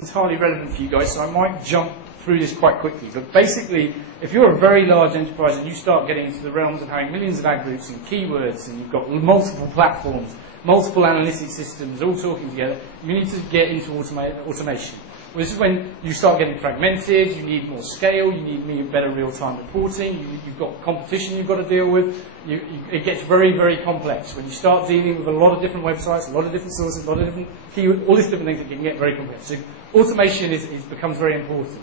entirely relevant for you guys, so I might jump through this quite quickly. But basically, if you're a very large enterprise and you start getting into the realms of having millions of ad groups and keywords, and you've got multiple platforms, multiple analytic systems all talking together, you need to get into automation. Well, this is when you start getting fragmented, you need more scale, you need better real-time reporting, you've got competition you've got to deal with. It gets very, very complex. When you start dealing with a lot of different websites, a lot of different sources, a lot of different keywords, all these different things, it can get very complex. So automation becomes very important.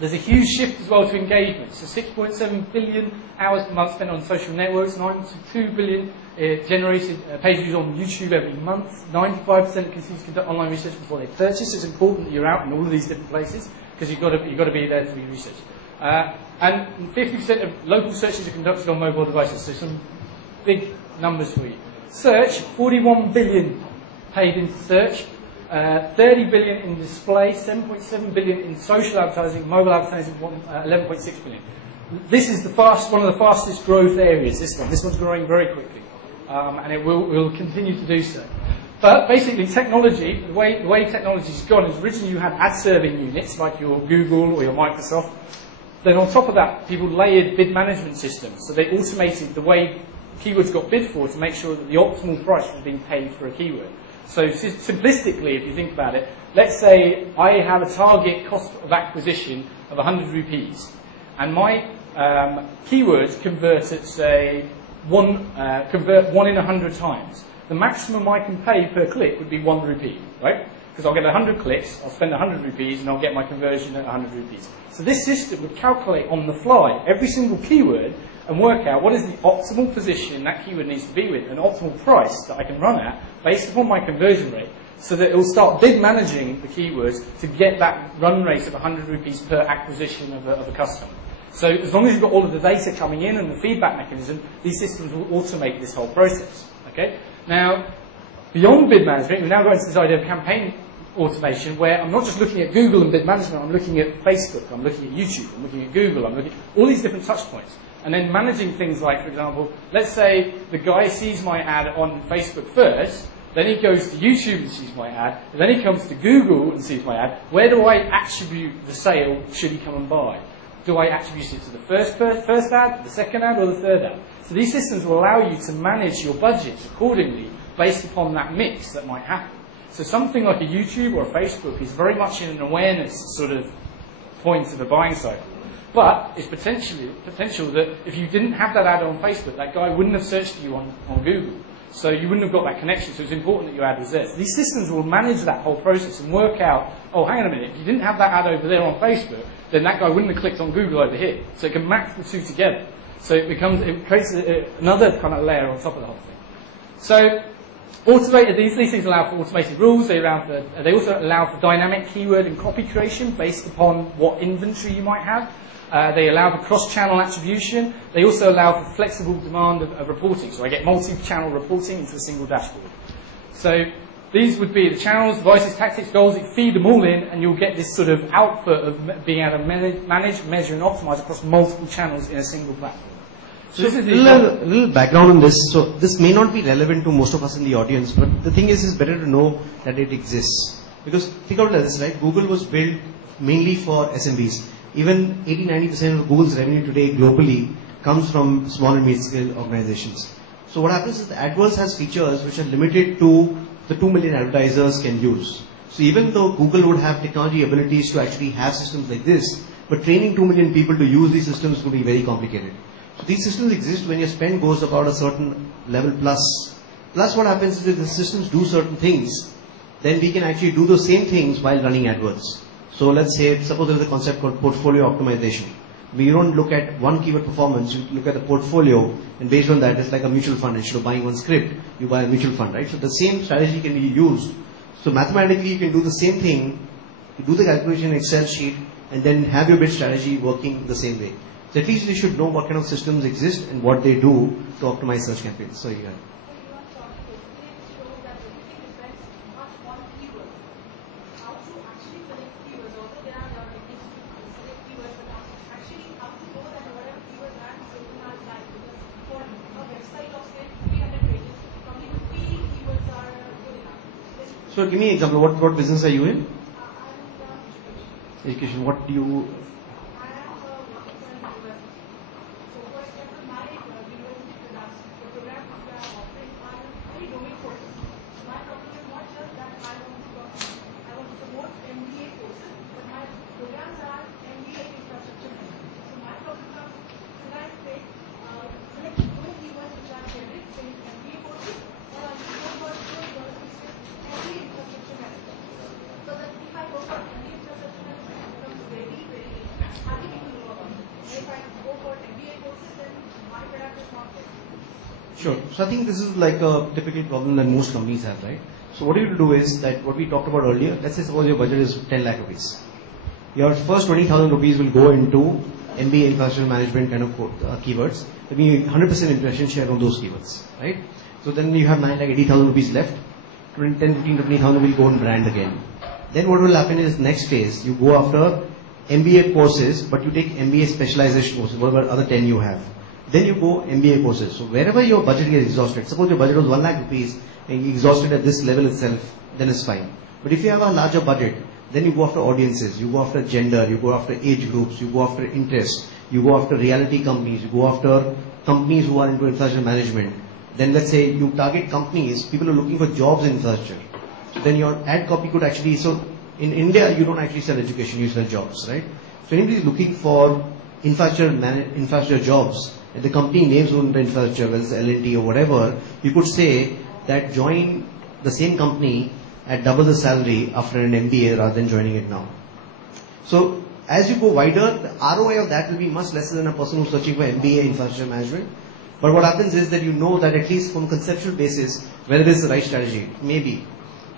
There's a huge shift as well to engagement. So 6.7 billion hours per month spent on social networks, 92 billion generated page views on YouTube every month. 95% of consumers conduct online research before they purchase. It's important that you're out in all of these different places because you've got to be there to be researched. And 50% of local searches are conducted on mobile devices. So some big numbers for you. Search, 41 billion paid into search. 30 billion in display, 7.7 billion in social advertising, mobile advertising, 11.6 billion. This is one of the fastest growth areas, this one. This one's growing very quickly, and it will continue to do so. But basically, technology, the way technology's gone is originally you had ad-serving units, like your Google or your Microsoft. Then on top of that, people layered bid management systems. So they automated the way keywords got bid for to make sure that the optimal price was being paid for a keyword. So simplistically, if you think about it, let's say I have a target cost of acquisition of 100 rupees, and my keywords convert at, say, convert 1 in 100 times. The maximum I can pay per click would be 1 rupee, right? Because I'll get 100 clicks, I'll spend 100 rupees, and I'll get my conversion at 100 rupees. So this system would calculate on the fly every single keyword and work out what is the optimal position that keyword needs to be with, an optimal price that I can run at based upon my conversion rate, so that it will start bid managing the keywords to get that run rate of 100 rupees per acquisition of a customer. So as long as you've got all of the data coming in and the feedback mechanism, these systems will automate this whole process. Okay? Now, beyond bid management, we're now going to this idea of campaign automation, where I'm not just looking at Google and bid management, I'm looking at Facebook, I'm looking at YouTube, I'm looking at Google, I'm looking at all these different touch points. And then managing things like, for example, let's say the guy sees my ad on Facebook first, then he goes to YouTube and sees my ad, and then he comes to Google and sees my ad. Where do I attribute the sale should he come and buy? Do I attribute it to the first ad, the second ad, or the third ad? So these systems will allow you to manage your budgets accordingly based upon that mix that might happen. So something like a YouTube or a Facebook is very much in an awareness sort of point of the buying cycle. But it's potential that if you didn't have that ad on Facebook, that guy wouldn't have searched you on Google. So you wouldn't have got that connection, so it's important that your ad was there. So these systems will manage that whole process and work out, oh, hang on a minute, if you didn't have that ad over there on Facebook, then that guy wouldn't have clicked on Google over here. So it can match the two together. So it creates another kind of layer on top of the whole thing. So these things allow for automated rules. They also allow for dynamic keyword and copy creation based upon what inventory you might have. They allow for cross-channel attribution. They also allow for flexible demand of reporting. So I get multi-channel reporting into a single dashboard. So these would be the channels, devices, tactics, goals. You feed them all in, and you'll get this sort of output of being able to manage, measure, and optimize across multiple channels in a single platform. So this is a little background on this. So this may not be relevant to most of us in the audience, but the thing is, it's better to know that it exists. Because think about this, right? Google was built mainly for SMBs. Even 80-90% of Google's revenue today globally comes from small and mid-scale organizations. So what happens is the AdWords has features which are limited to the 2 million advertisers can use. So even though Google would have technology abilities to actually have systems like this, but training 2 million people to use these systems would be very complicated. So these systems exist when your spend goes about a certain level plus. Plus what happens is if the systems do certain things, then we can actually do the same things while running AdWords. So let's say, suppose there is a concept called portfolio optimization. We don't look at one keyword performance, you look at the portfolio, and based on that, it's like a mutual fund. Instead of buying one script, you buy a mutual fund, right? So the same strategy can be used. So mathematically, you can do the same thing, you do the calculation in Excel sheet, and then have your bid strategy working the same way. So at least you should know what kind of systems exist and what they do to optimize search campaigns. So yeah. So give me an example. What business are you in? Education. What do you? Sure. So I think this is like a typical problem that most companies have, right? So what you do is that what we talked about earlier, let's say suppose your budget is 10 lakh rupees. Your first 20,000 rupees will go into MBA infrastructure management kind of keywords. That means 100% impression share on those keywords, right? So then you have 9,80,000 rupees left. 10, 15, 20,000 will go on brand again. Then what will happen is next phase, you go after MBA courses, but you take MBA specialization courses, whatever other 10 you have. Then you go MBA courses. So wherever your budget gets exhausted, suppose your budget was 1 lakh rupees and you exhausted at this level itself, then it's fine. But if you have a larger budget, then you go after audiences, you go after gender, you go after age groups, you go after interest, you go after reality companies, you go after companies who are into infrastructure management. Then let's say you target companies, people are looking for jobs in infrastructure. So then your ad copy could actually, so in India you don't actually sell education, you sell jobs, right? So anybody is looking for infrastructure jobs, and the company names on the infrastructure, whether it's L&T or whatever, you could say that join the same company at double the salary after an MBA rather than joining it now. So as you go wider, the ROI of that will be much lesser than a person who's searching for MBA infrastructure management. But what happens is that you know that at least from a conceptual basis, whether this is the right strategy, maybe,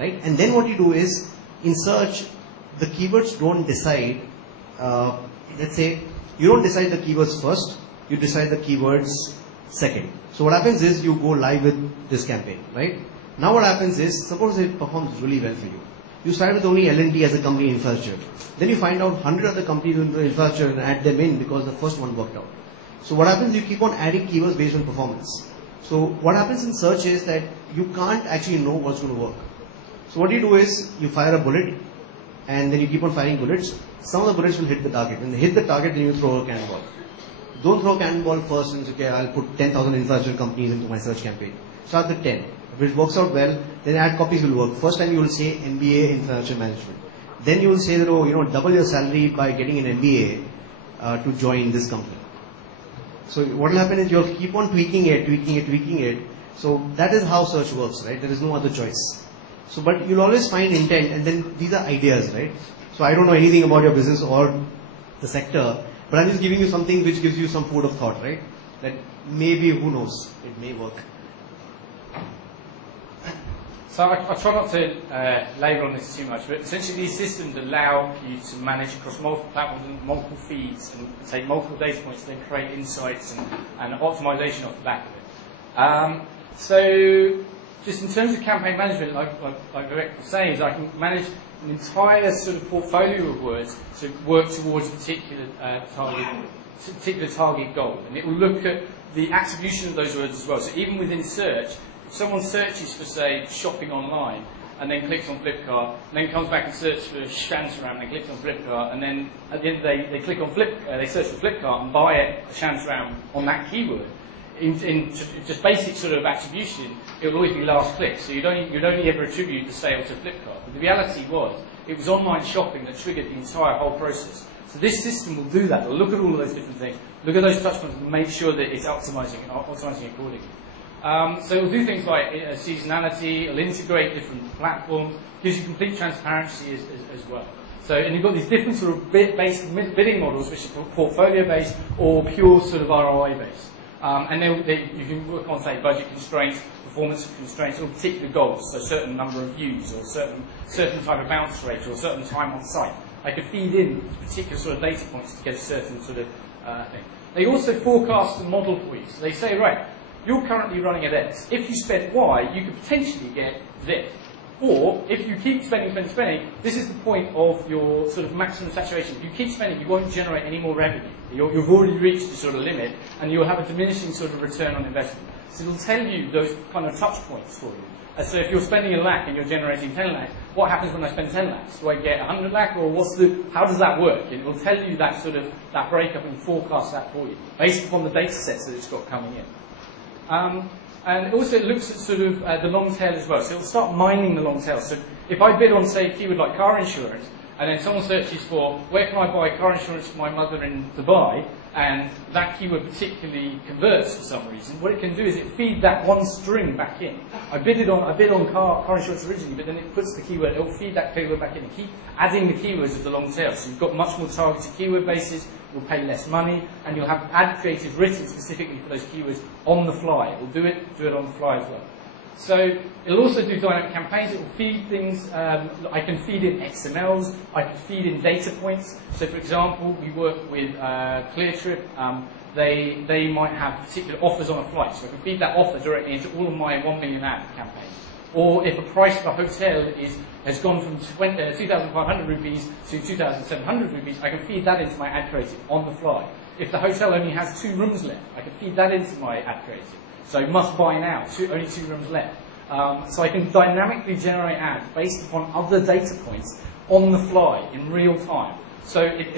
right? And then what you do is, in search, the keywords don't decide, let's say, you don't decide the keywords first, you decide the keywords second. So what happens is you go live with this campaign, right? Now what happens is, suppose it performs really well for you. You start with only L&T as a company in infrastructure. Then you find out 100 other companies in infrastructure and add them in because the first one worked out. So what happens, you keep on adding keywords based on performance. So what happens in search is that you can't actually know what's going to work. So what you do is, you fire a bullet and then you keep on firing bullets. Some of the bullets will hit the target. When they hit the target, then you throw a cannonball. Don't throw a cannonball first and say, okay, I'll put 10,000 infrastructure companies into my search campaign. Start with 10. If it works out well, then ad copies will work. First time you will say MBA infrastructure management. Then you will say that, oh, double your salary by getting an MBA to join this company. So what will happen is you'll keep on tweaking it. So that is how search works, right? There is no other choice. So, but you'll always find intent, and then these are ideas, right? So I don't know anything about your business or the sector, but I'm just giving you something which gives you some food of thought, right? That maybe, who knows, it may work. So I try not to labour on this too much, but essentially these systems allow you to manage across multiple platforms and multiple feeds and take multiple data points and then create insights and optimization off the back of it. So just in terms of campaign management, like Vivek was saying, is I can manage an entire sort of portfolio of words to work towards a particular target goal. And it will look at the attribution of those words as well. So even within search, if someone searches for, say, shopping online, and then clicks on Flipkart, and then comes back and searches for Shantaram, and then clicks on Flipkart, and then at the end of the day, they click on they search for Flipkart and buy a Shantaram on that keyword. In just basic sort of attribution, it will always be last click, so you'd only ever attribute the sale to Flipkart. But the reality was, it was online shopping that triggered the entire whole process. So this system will do that. It'll look at all of those different things, look at those touch points, and make sure that it's optimizing accordingly. So it'll do things like seasonality, it'll integrate different platforms, gives you complete transparency as well. So, and you've got these different sort of basic bidding models, which are portfolio-based or pure sort of ROI-based. And you can work on, say, budget constraints, performance constraints, or particular goals, so a certain number of views, or certain type of bounce rate, or a certain time on site. I could feed in particular sort of data points to get a certain sort of thing. They also forecast the model for you. So they say, right, you're currently running at X. If you spend Y, you could potentially get Z. Or, if you keep spending, this is the point of your sort of maximum saturation. If you keep spending, you won't generate any more revenue. You've already reached the sort of limit, and you'll have a diminishing sort of return on investment. So it'll tell you those kind of touch points for you. So if you're spending a lakh and you're generating 10 lakh, what happens when I spend 10 lakhs? Do I get 100 lakh, or how does that work? It will tell you that sort of, that breakup and forecast that for you, based upon the data sets that it's got coming in. And also it looks at sort of the long tail as well. So it'll start mining the long tail. So if I bid on, say, a keyword like car insurance, and then someone searches for, where can I buy car insurance for my mother in Dubai, and that keyword particularly converts for some reason, what it can do is it feed that one string back in. I bid on car insurance originally, but then it puts the keyword, it'll feed that keyword back in and keep adding the keywords of the long tail. So you've got much more targeted keyword bases, you'll pay less money, and you'll have ad creative written specifically for those keywords on the fly. It will do it on the fly as well. So it'll also do dynamic campaigns. It will feed things. I can feed in XMLs. I can feed in data points. So, for example, we work with Cleartrip. They might have particular offers on a flight, so I can feed that offer directly into all of my 1 million ad campaigns. Or if a price of a hotel has gone from 2,500 rupees to 2,700 rupees, I can feed that into my ad creative on the fly. If the hotel only has 2 rooms left, I can feed that into my ad creative. So must buy now, only 2 rooms left. So I can dynamically generate ads based upon other data points on the fly in real time. So it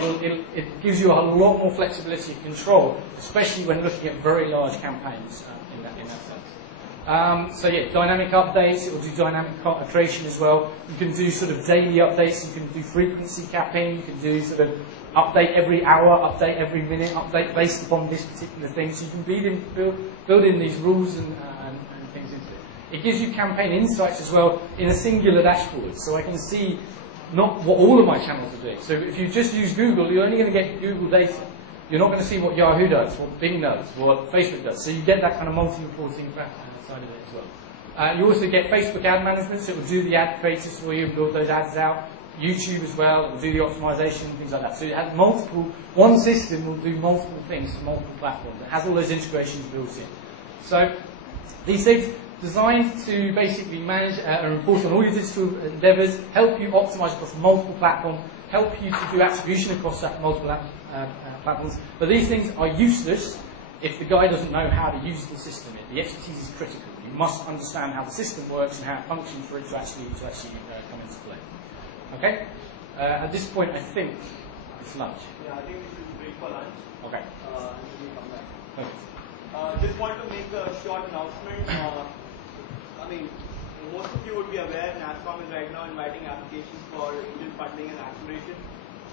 gives you a lot more flexibility and control, especially when looking at very large campaigns in that sense. So yeah, dynamic updates, it will do dynamic creation as well. You can do sort of daily updates, you can do frequency capping, you can do sort of update every hour, update every minute, update based upon this particular thing. So you can build in these rules and things into it. It gives you campaign insights as well in a singular dashboard. So I can see not what all of my channels are doing. So if you just use Google, you're only going to get Google data. You're not going to see what Yahoo does, what Bing does, what Facebook does. So you get that kind of multi-reporting side of it as well. You also get Facebook ad management, so it will do the ad creators for you and build those ads out. YouTube as well, it will do the optimization, things like that. So it has one system will do multiple things to multiple platforms. It has all those integrations built in. So these things designed to basically manage and report on all your digital endeavors, help you optimize across multiple platforms, help you to do attribution across that multiple platforms. But these things are useless if the guy doesn't know how to use the system. The expertise is critical. You must understand how the system works and how it functions for it to actually come into play. Okay? At this point, I think it's lunch. Yeah, I think we should break for lunch. Okay. And then we come back. Okay. Just want to make a short announcement. I mean, most of you would be aware NASSCOM is right now inviting applications for angel funding and acceleration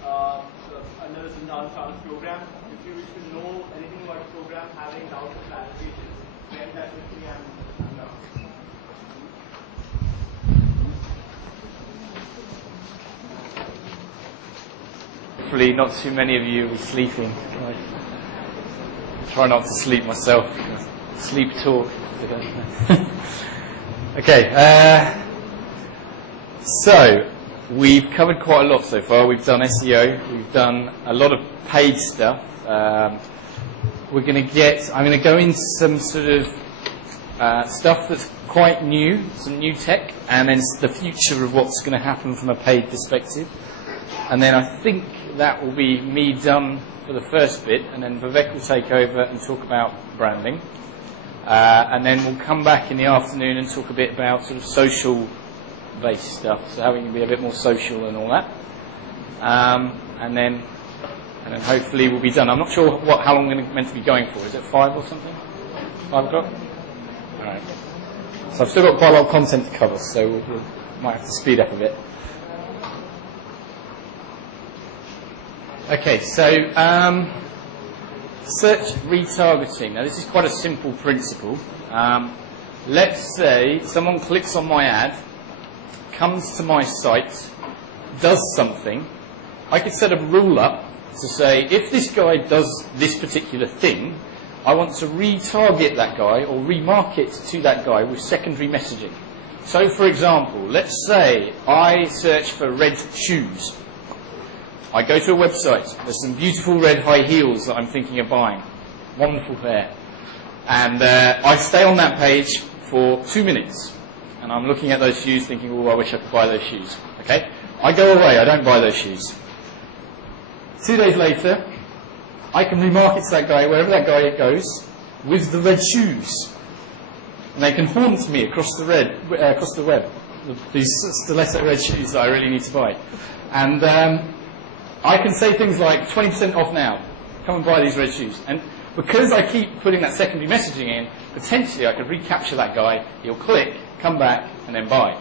under the Sindhan Stars program. If you wish to know anything about the program, having doubts or clarifications, then that with me and Hopefully not too many of you will be sleeping. I try not to sleep myself. Sleep talk. Okay, so we've covered quite a lot so far. We've done SEO, we've done a lot of paid stuff. I'm going to go into some sort of stuff that's quite new, some new tech, and then the future of what's going to happen from a paid perspective. And then I think that will be me done for the first bit, and then Vivek will take over and talk about branding. And then we'll come back in the afternoon and talk a bit about sort of social-based stuff, so how we can be a bit more social and all that. And then hopefully we'll be done. I'm not sure how long we're meant to be going for. Is it 5 or something? 5 o'clock? All right. So I've still got quite a lot of content to cover, so we might have to speed up a bit. Okay, so search retargeting. Now this is quite a simple principle. Let's say someone clicks on my ad, comes to my site, does something. I could set a rule up to say, if this guy does this particular thing, I want to retarget that guy or remarket to that guy with secondary messaging. So for example, let's say I search for red shoes. I go to a website, there's some beautiful red high heels that I'm thinking of buying. Wonderful pair. And I stay on that page for 2 minutes. And I'm looking at those shoes thinking, oh, I wish I could buy those shoes. Okay? I go away, I don't buy those shoes. 2 days later, I can remarket to that guy, wherever that guy goes, with the red shoes. and they can haunt me across the web. These stiletto red shoes that I really need to buy. And I can say things like 20% off now, come and buy these red shoes. And because I keep putting that secondary messaging in, potentially I could recapture that guy, he'll click, come back, and then buy.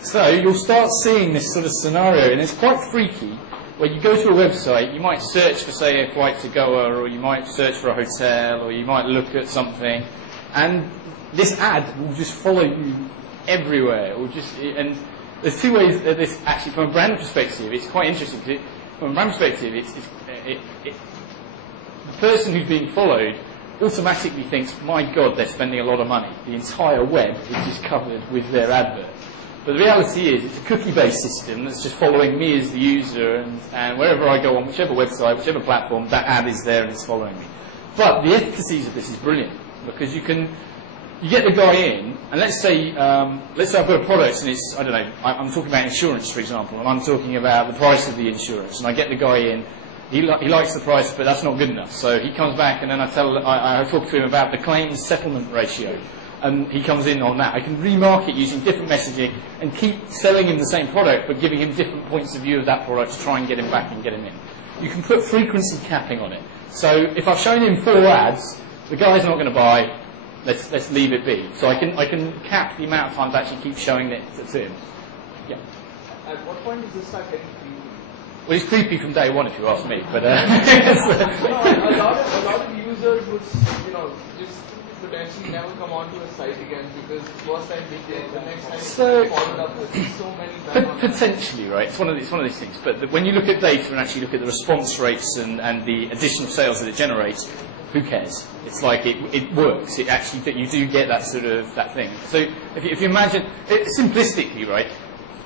So you'll start seeing this sort of scenario, and it's quite freaky, where you go to a website, you might search for, say, a flight to Goa, or you might search for a hotel, or you might look at something, and this ad will just follow you everywhere. And there's two ways that this, actually, from a brand perspective, it's quite interesting. From a brand perspective, the person who's being followed automatically thinks, my God, they're spending a lot of money. The entire web is just covered with their advert. But the reality is, it's a cookie-based system that's just following me as the user, and wherever I go on, whichever website, whichever platform, that ad is there and it's following me. But the efficacies of this is brilliant, because you get the guy in, and let's say I've got a product, and it's, I don't know, I'm talking about insurance, for example, and I'm talking about the price of the insurance, and I get the guy in, he likes the price, but that's not good enough. So he comes back, and then I talk to him about the claims settlement ratio, and he comes in on that. I can remarket using different messaging and keep selling him the same product, but giving him different points of view of that product to try and get him back and get him in. You can put frequency capping on it. So if I've shown him 4 ads, the guy's not going to buy. Let's leave it be. So I can cap the amount of times I actually keep showing it to him. Yeah. At what point does this start getting creepy? Well, it's creepy from day one, if you ask me. But a lot of users would, just potentially never come onto a site again because first time they did, the next time they followed up with so many times. Potentially, right? It's one of these things. But when you look at data and actually look at the response rates and the additional sales that it generates, who cares? It's like it works. It actually, you do get that sort of that thing. So if you imagine, simplistically, right?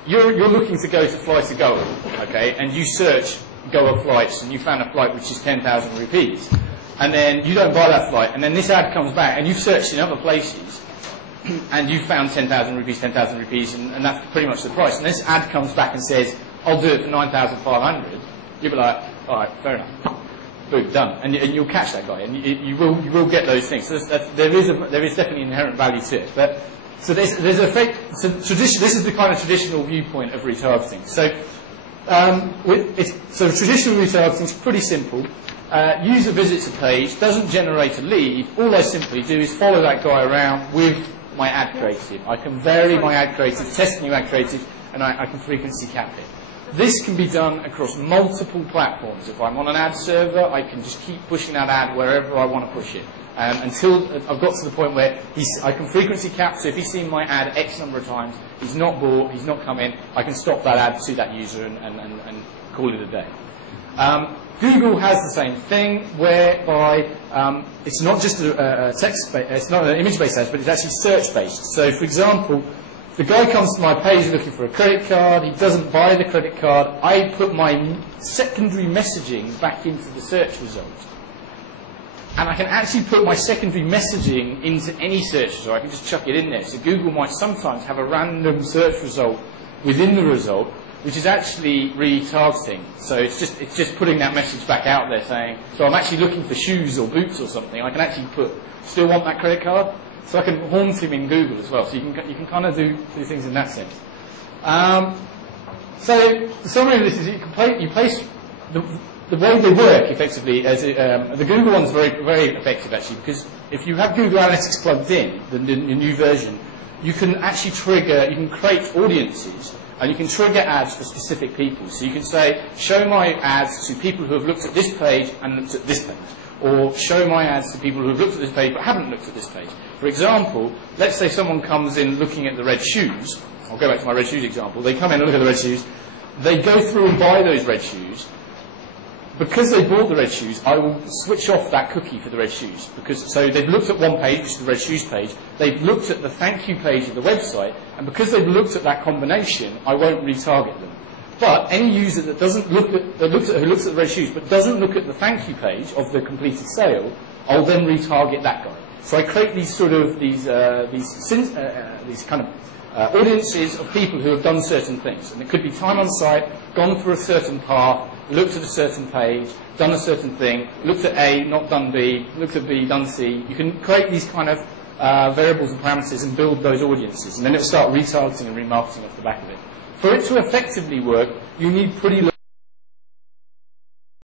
You're looking to go to fly to Goa, okay? And you search Goa flights, and you found a flight which is 10,000 rupees, and then you don't buy that flight, and then this ad comes back, and you've searched in other places, and you've found 10,000 rupees, and that's pretty much the price. And this ad comes back and says, "I'll do it for 9,500." You'll be like, "All right, fair enough." Boom, done, and you'll catch that guy, and you will get those things. So there is definitely inherent value to it. But so there's effect. So this is the kind of traditional viewpoint of retargeting. So traditional retargeting is pretty simple. User visits a page, doesn't generate a lead. All I simply do is follow that guy around with my ad creative. I can vary my ad creative, test new ad creative, and I can frequency cap it. This can be done across multiple platforms. If I'm on an ad server, I can just keep pushing that ad wherever I want to push it. Until I've got to the point where I can frequency cap, so if he's seen my ad X number of times, he's not bought, he's not come in, I can stop that ad to that user and call it a day. Google has the same thing, whereby it's not just a text-based, it's not an image-based ad, but it's actually search-based. So, for example, the guy comes to my page looking for a credit card, he doesn't buy the credit card, I put my secondary messaging back into the search result. And I can actually put my secondary messaging into any search result, I can just chuck it in there. So Google might sometimes have a random search result within the result, which is actually retargeting. So it's just putting that message back out there saying, so I'm actually looking for shoes or boots or something, I can actually put, still want that credit card? So I can haunt him in Google as well. So you can kind of do things in that sense. So the summary of this is you place the way they work effectively as the Google one's very very effective actually, because if you have Google Analytics plugged in, the new version, you can actually you can create audiences. And you can trigger ads for specific people. So you can say, show my ads to people who have looked at this page and looked at this page. Or show my ads to people who have looked at this page but haven't looked at this page. For example, let's say someone comes in looking at the red shoes. I'll go back to my red shoes example. They come in and look at the red shoes. They go through and buy those red shoes. Because they bought the red shoes, I will switch off that cookie for the red shoes. So they've looked at one page, which is the red shoes page. They've looked at the thank you page of the website, and because they've looked at that combination, I won't retarget them. But any user that doesn't who looks at the red shoes, but doesn't look at the thank you page of the completed sale, I'll then retarget that guy. So I create these kind of audiences of people who have done certain things, and it could be time on site, gone through a certain path, looked at a certain page, done a certain thing, looked at A, not done B, looked at B, done C. You can create these kind of variables and parameters and build those audiences, and then it'll start retargeting and remarketing off the back of it. For it to effectively work, you need pretty low